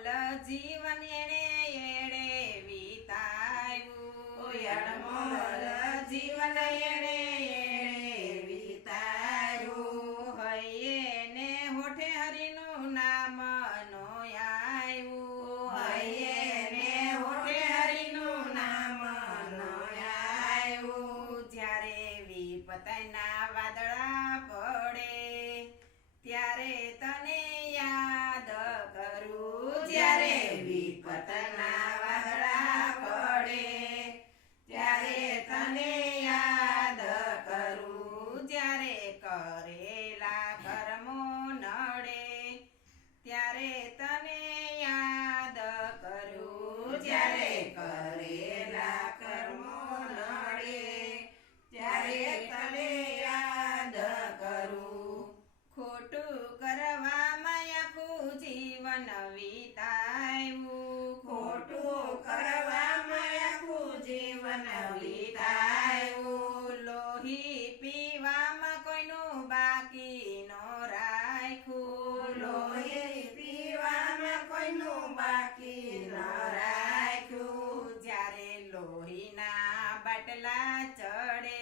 અણમોલ જીવન એણે એડે વિતાવ્યું અણમોલ જીવન એણે એણે વિતાવ્યું હૈયે ને હોઠે હરિનું નામ નો આવ્યું હૈયે ને હોઠે હરિનું નામ નો આવ્યું જ્યારે વિપતના વાદળા પડે ત્યારે તને યાદ કરું જ્યારે વિપતના વાદળા પડે ત્યારે તને યાદ કરું જ્યારે કરેલા કર્મો નડે ત્યારે તને યાદ કરું જ્યારે કરેલા કર્મો નડે ત્યારે તને યાદ કરું ખોટું કરવામાં આખું જીવન વિતાવ્યું ખોટું કરવામાં આખું જીવન વિતાવ્યું લોહી પીવામાં કોઈનું બાકી નો રાખ્યું લોહી પીવામાં કોઈનું બાકી ન રાખ્યું જ્યારે લોહીના બાટલા ચડે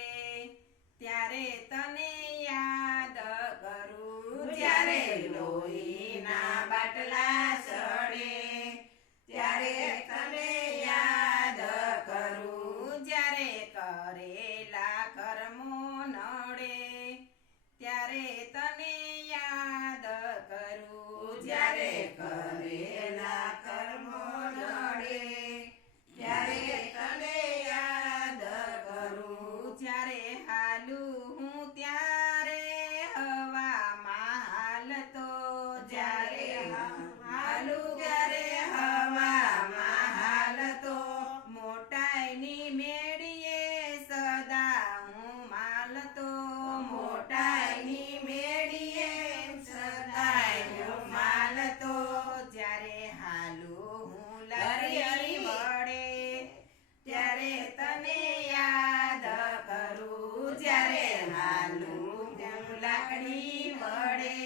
ત્યારે તને યાદ કરું જ્યારે લોહીના બાટલા ચડે ત્યારે તને યાદ કરું જ્યારે કરેલા કર્મો નડે ત્યારે તને યાદ કરું જ્યારે કરેલા કર્મો નડે ત્યારે તને યાદ કરું જ્યારે હાલું હું ત્યારે હવામાં હાલતો જ્યારે હાલું ત્યારે હવામાં હાલતો મોટાઈની મેળીએ સદા હું માલતો મોટાઈની મેળીએ સદાય માલતો જ્યારે હાલું હું હરી હરી વડે ત્યારે તને યાદ કરું જ્યારે હાલું હું લાકડી વડે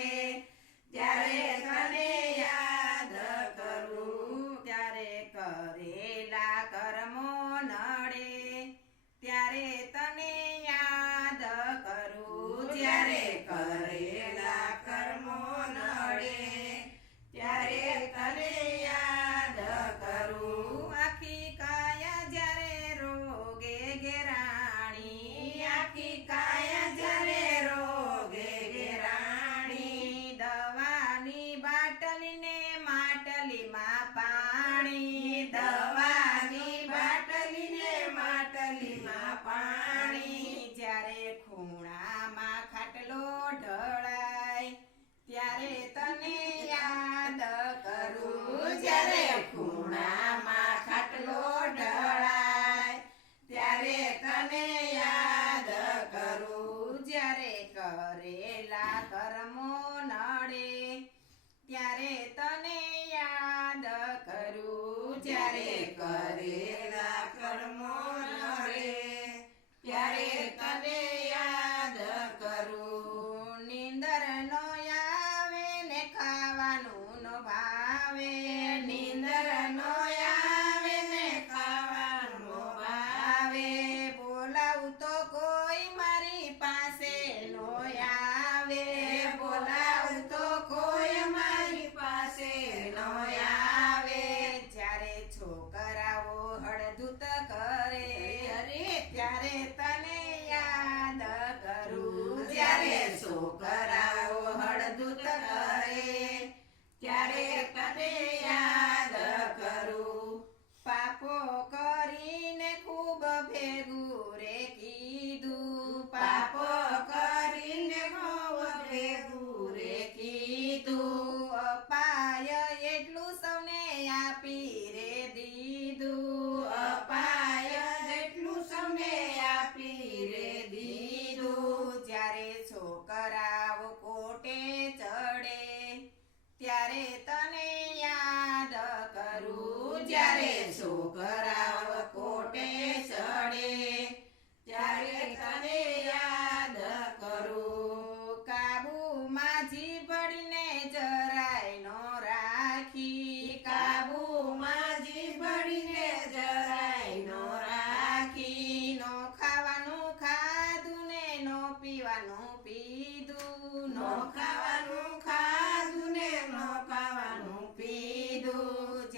ત્યારે તને યાદ કરું ત્યારે કરેલા કર્મો નડે ત્યારે તને યાદ કરું જ્યારે કરેલા કર્મો નડે ત્યારે તને યાદ કરું આખી કાયા જ્યારે રોગે ઘેરાણી આખી કાયા જ્યારે રોગે ઘેરાણી દવાની બાટલીને માટલીમાં પાણી દવાની બાટલીને માટલીમાં પાણી જ્યારે ખૂણામાં ખાટલો ઢળાય ત્યારે તને યાદ કરું જ્યારે ખૂણામાં ખાટલો ઢળાય ત્યારે તને યાદ કરું જ્યારે કરેલા કર્મો નડે ત્યારે તને યાદ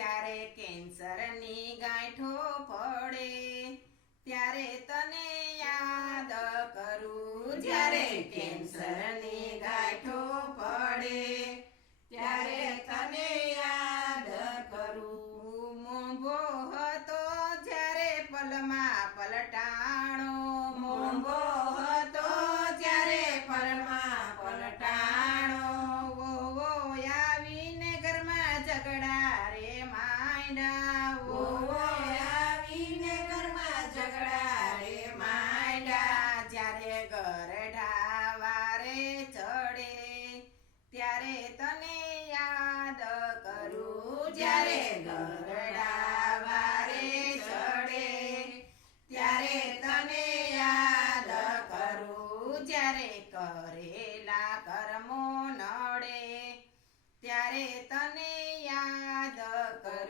જ્યારે કેન્સરની ગાંઠો પડે ત્યારે તને યાદ કરું જ્યારે કેન્સરની ગાંઠો પડે ત્યારે તને યાદ કરું. મોંઘો હતો જ્યારે પલમાં પલટાણો મોંઘો હતો જ્યારે પલમાં પલટાણો વો આવીને ઘરમાં ઝઘડા રે માંડ્યા ઓવો આવીને ઘરમાં ઝઘડા રે માંડ્યા. જ્યારે ગરઢા વારે ચડે ત્યારે તને યાદ કરું જ્યારે ગરડા વારે ચડે ત્યારે તને યાદ કરું. જ્યારે કરેલા કર્મો નડે ત્યારે તને યાદ કરું